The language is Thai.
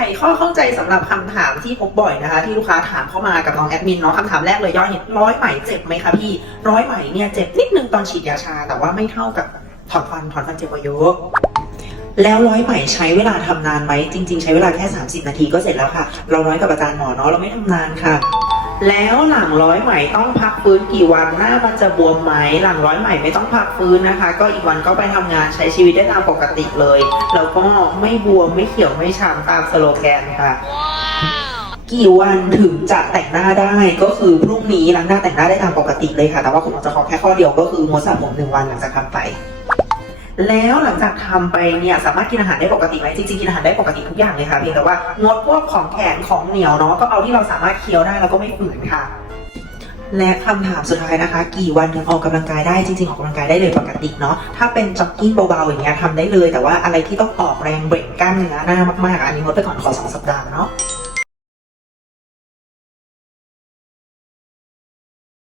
ไขข้อเข้าใจสำหรับคำถามที่พบบ่อยนะคะ ที่ลูกค้าถามเข้ามากับน้องแอดมินเนาะคำถามแรกเลยยอดเห็นร้อยไหมเจ็บไหมคะพี่ร้อยไหมเนี่ยเจ็บนิดนึงตอนฉีดยาชา แต่ว่าไม่เท่ากับถอนฟันถอนฟันเจ็บกว่าเยอะแล้วร้อยไหมใช้เวลาทำนานไหมจริง ๆ ใช้เวลาแค่ 30 นาทีก็เสร็จแล้วค่ะ เราร้อยกับอาจารย์หมอเนาะเราไม่ทำนานค่ะ แล้วหลังร้อยไหมต้องพักฟื้นกี่วันหน้ามันจะบวมไหมหลังร้อยไหมไม่ต้องพักฟื้นนะคะ ก็อีกวันก็ไปทำงานใช้ชีวิตได้ตามปกติเลยแล้วก็ไม่บวมไม่เขียวไม่ช้ำตามสโลแกนค่ะกี่วันถึงจะแต่งหน้าได้ก็คือพรุ่งนี้ล้างหน้าแต่งหน้าได้ตามปกติเลยค่ะ แต่ว่าคุณหมอจะขอแค่ข้อเดียวก็คืองดสระผมหนึ่งวันหลังจากทำไป แล้วหลังจากทำไปเนี่ยสามารถกินอาหารได้ปกติไหมจริงๆกินอาหารได้ปกติทุกอย่างเลยค่ะเพียงแต่ว่างดพวกของแข็งของเหนียวเนาะก็เอาที่เราสามารถเคี้ยวได้แล้วก็ไม่ฝืนค่ะ และคำถามสุดท้ายนะคะ กี่วันถึงออกกำลังกายได้จริงๆออกกำลังกายได้เลยปกติเนาะถ้าเป็นจ็อกกิ้งเบาๆอย่างเงี้ยทำได้เลย แต่ว่าอะไรที่ต้องออกแรงเบรกกล้ามเนื้อหน้ามากๆอันนี้งดไปก่อนขอสองสัปดาห์เนาะ